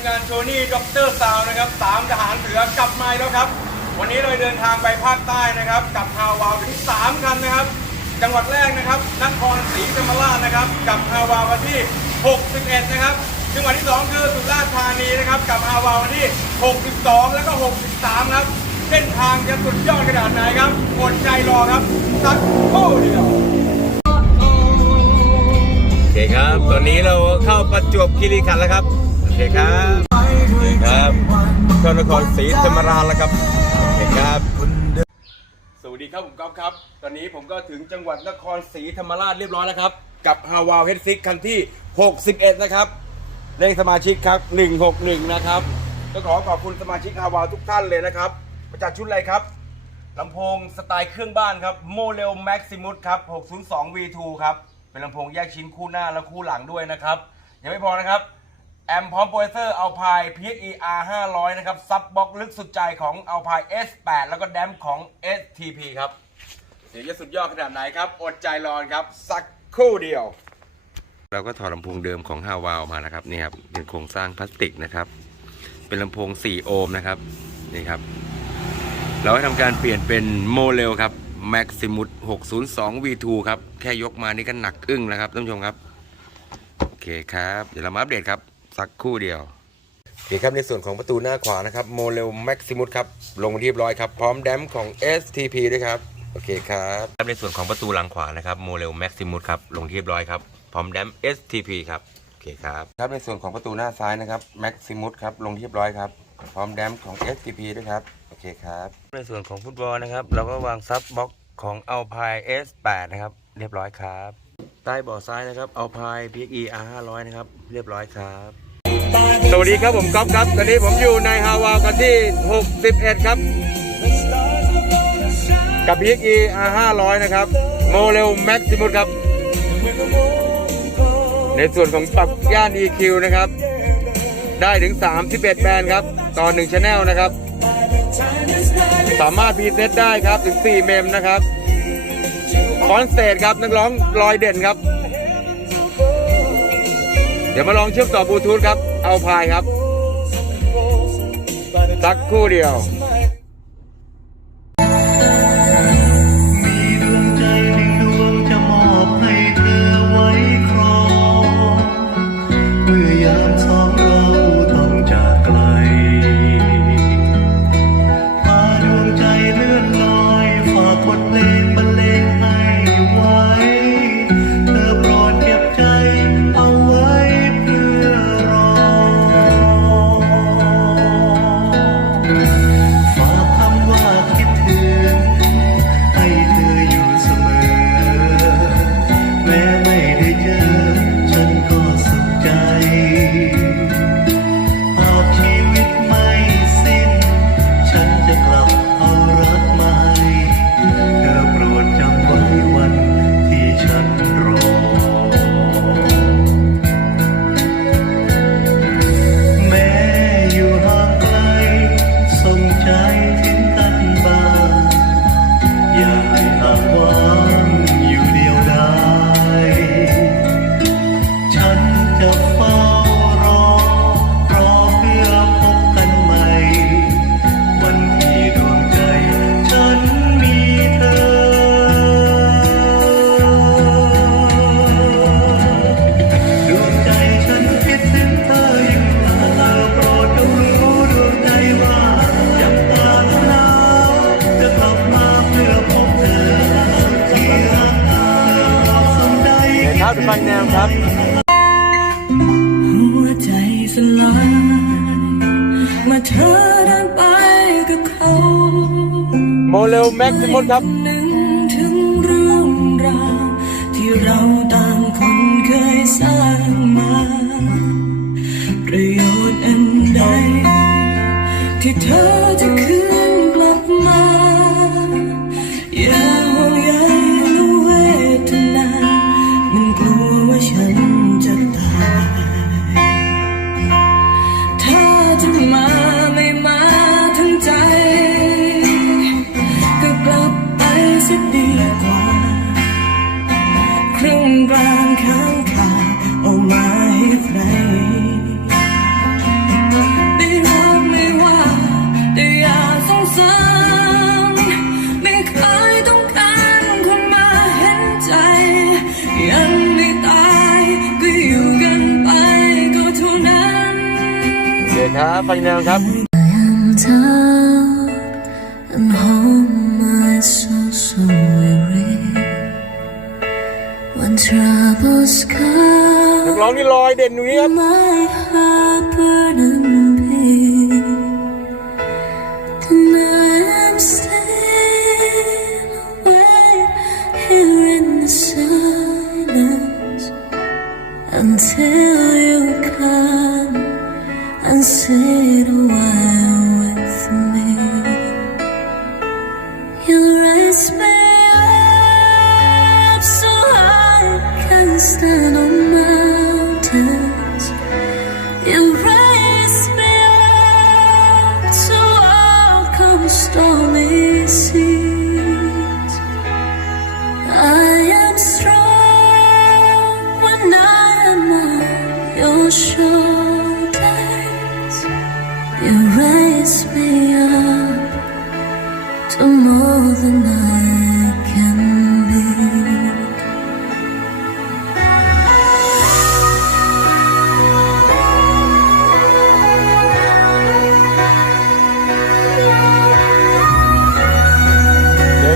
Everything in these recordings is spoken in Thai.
มงานโทนี่ด็อกเตอร์ซาวนะครับสามทหารเสือกลับมาแล้วครับ วันนี้เราเดินทางไปภาคใต้นะครับกับฮาวาวถึงสามคันนะครับ จังหวัดแรกนะครับนครศรีธรรมราชนะครับ กับฮาวาวันที่ 61 นะครับ จังหวัดที่ 2 คือสุราษฎร์ธานีนะครับ กับฮาวาวันที่ 62 แล้วก็ 63 ครับ เส้นทางจะสุดยอดขนาดไหนครับอดใจรอครับสักครู่เดียวโอเคครับ ตอนนี้เราเข้าประจวบคีรีขันธ์แล้วครับ เคครับคครับเข้านครศรีธรรมราชแล้วครับโอเคครับ สวัสดีครับผมก๊อฟครับ ตอนนี้ผมก็ถึงจังหวัดนครศรีธรรมราชเรียบร้อยแล้วครับ กับฮาวาวเฮดซิกคันที่ 61 นะครับ เลขสมาชิกครับ 161 นะครับก็ขอขอบคุณสมาชิกฮาวาวทุกท่านเลยนะครับมาจากชุดอะไรครับลำโพงสไตล์เครื่องบ้านครับโมเลลแม็กซิมุสครับ 602 V2 ครับ เป็นลำโพงแยกชิ้นคู่หน้าและคู่หลังด้วยนะครับ ยังไม่พอนะครับ แอมพร้อมโปรเซอร์เอาพาย PXER 500 นะครับ ซับบ็อกลึกสุดใจของเอาพาย S8 แล้วก็แดมของ STP ครับเดี๋ยวจะสุดยอดขนาดไหนครับ อดใจรอนครับ สักครู่เดียว เราก็ถอดลำโพงเดิมของฮาวาวมานะครับนี่ครับเป็นโครงสร้างพลาสติกนะครับ เป็นลำโพง 4 โอห์มนะครับนี่ครับ เราให้ทำการเปลี่ยนเป็นโมเลลครับ Maximus 602 V2 ครับ แค่ยกมานี่ก็หนักอึ้งแล้วครับท่านผู้ชมครับ โอเคครับ เดี๋ยวเรามาอัปเดตครับ สักครู่เดียวโอเคครับในส่วนของประตูหน้าขวานะครับโมเลล Maximus ครับลงเรียบร้อยครับพร้อมแดมของ STP ด้วยครับโอเคครับในส่วนของประตูหลังขวานะครับโมเลล Maximus ครับลงเรียบร้อยครับพร้อมแดม STP ครับโอเคครับครับในส่วนของประตูหน้าซ้ายนะครับ Maximus ครับลงเรียบร้อยครับพร้อมแดมของ STP ด้วยครับโอเคครับในส่วนของฟุตบอลนะครับเราก็วางซับบล็อกของ Alpine S8 นะครับเรียบร้อยครับใต้เบาะซ้ายนะครับ Alpine PXE R500 นะครับเรียบร้อยครับ สวัสดีครับผมก๊อฟครับ ตอนนี้ผมอยู่ในฮาวาวกันที่ 61 ครับ กับ PXE R500 นะครับ โมเลลแม็กซิมุสครับ ในส่วนของปรับย่าน EQ นะครับ ได้ถึง 31 แบรนด์ครับ ต่อ1 Channel นะครับ สามารถพรีเซตได้ครับถึง 4 เมมนะครับคอนเสิร์ตครับ นักร้องลอยเด่นครับ เดี๋ยวมาลองเชื่อมต่อบลูทูธครับ เอาพายครับสักคู่เดียว สลายเมื่อเธอเดินไปกับเขาโมเลลแม็กซิมุสครับนึงถึงเรื่องราวที่เราต่างคนเคยสร้างมา ประโยชน์อันใด ที่เธอจะคืน ครับ ฟังแนวครับ นักร้องนี่ลอยเด่นอยู่นี่ครับ Until and sit a with me. You raise me up so I can stand on mountains. You raise me up to walk on stormy seas. I am strong when I am on your shore. me up to more than I can be.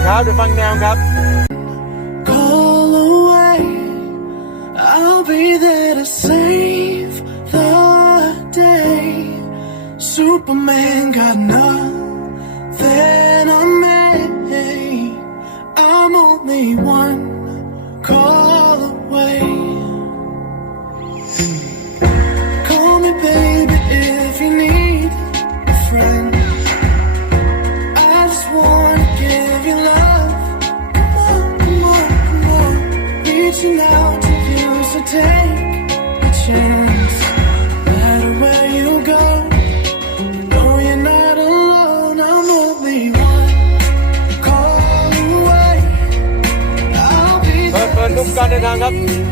ครับเดี๋ยวฟังแนวครับ Superman got nothing on me. I'm only one call away. การเดินทางครับ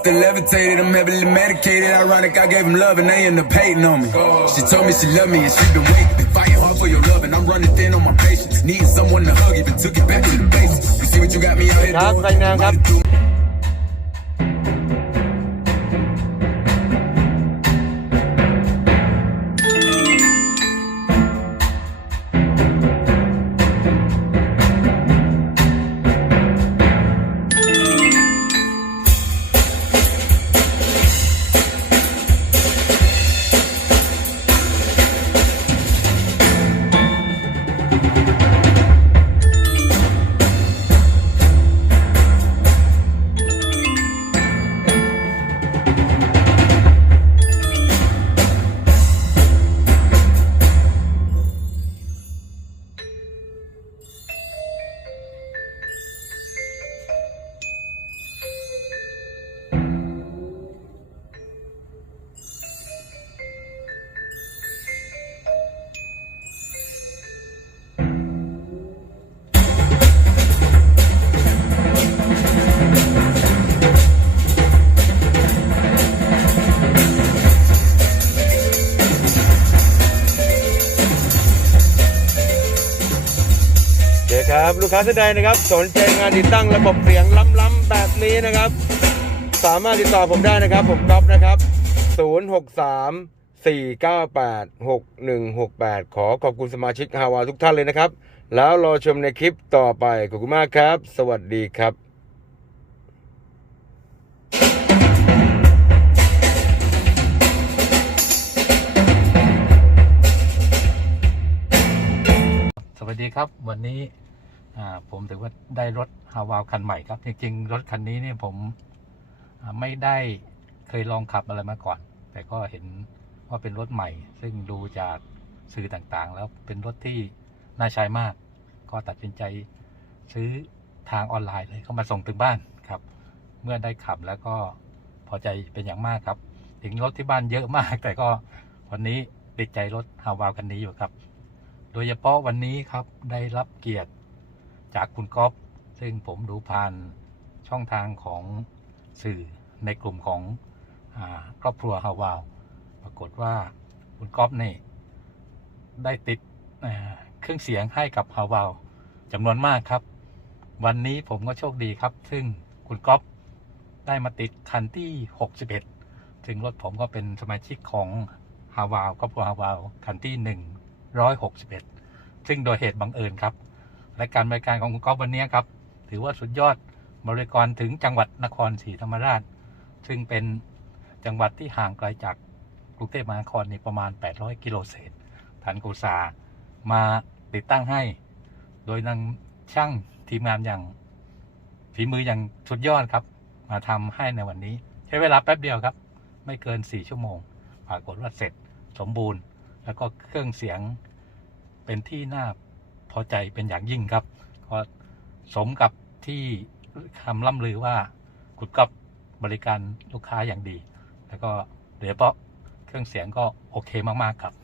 still levitated, I'm heavily medicated. Ironic, I gave him love and they end up hating on me. She told me she loved me and she been waiting. Been fighting hard for your love and I'm running thin on my patience. Needing someone to hug, even took it back to the base. You see what you got me out here doing? ครับลูกค้าท่านใดนะครับ สนใจงานติดตั้งระบบเสียงล้ำๆแบบนี้นะครับ สามารถติดต่อผมได้นะครับ ผมก๊อฟนะครับ 063 498 6168 ขอขอบคุณสมาชิกฮาวาทุกท่านเลยนะครับ แล้วรอชมในคลิปต่อไป ขอบคุณมากครับ สวัสดีครับสวัสดีครับวันนี้ ผมถือว่าได้รถฮาวาวคันใหม่ครับ จริงๆ รถคันนี้เนี่ยผมไม่ได้เคยลองขับอะไรมาก่อน แต่ก็เห็นว่าเป็นรถใหม่ ซึ่งดูจากสื่อต่างๆ แล้วเป็นรถที่น่าใช้มาก ก็ตัดสินใจซื้อทางออนไลน์เลยเข้ามาส่งถึงบ้านครับ เมื่อได้ขับแล้วก็พอใจเป็นอย่างมากครับ ถึงรถที่บ้านเยอะมาก แต่ก็วันนี้ติดใจรถฮาวาวคันนี้อยู่ครับ โดยเฉพาะวันนี้ครับได้รับเกียรติ จากคุณก๊อฟซึ่งผมดูผ่านช่องทางของสื่อในกลุ่มของอครอบครัวฮาวาว ปรากฏว่าคุณก๊อฟนี่ได้ติดเครื่องเสียงให้กับฮาวาวจำนวนมากครับ วันนี้ผมก็โชคดีครับ ซึ่งคุณก๊อฟได้มาติดคันที่ 61 ถึงรถผมก็เป็นสมาชิกของฮาวาวครอบครัวฮาวาวคันที่ 161 ซึ่งโดยเหตุบังเอิญครับ และการบริการของคุณก๊อฟวันนี้ครับ ถือว่าสุดยอดบริการถึงจังหวัดนครศรีธรรมราช ซึ่งเป็นจังหวัดที่ห่างไกลจากกรุงเทพมหานครนี่ประมาณ 800 กิโลเศษฐานกุศามาติดตั้งให้ โดยนำช่างทีมงานอย่างฝีมืออย่างสุดยอดครับ มาทำให้ในวันนี้ ใช้เวลาแป๊บเดียวครับ ไม่เกิน 4 ชั่วโมงปรากฏว่าเสร็จสมบูรณ์ แล้วก็เครื่องเสียงเป็นที่น่า พอใจเป็นอย่างยิ่งครับก็สมกับที่คำล่ำลือว่าขุดกับบริการลูกค้าอย่างดี แล้วก็โดยเฉพาะเครื่องเสียงก็โอเคมาก ๆ ครับ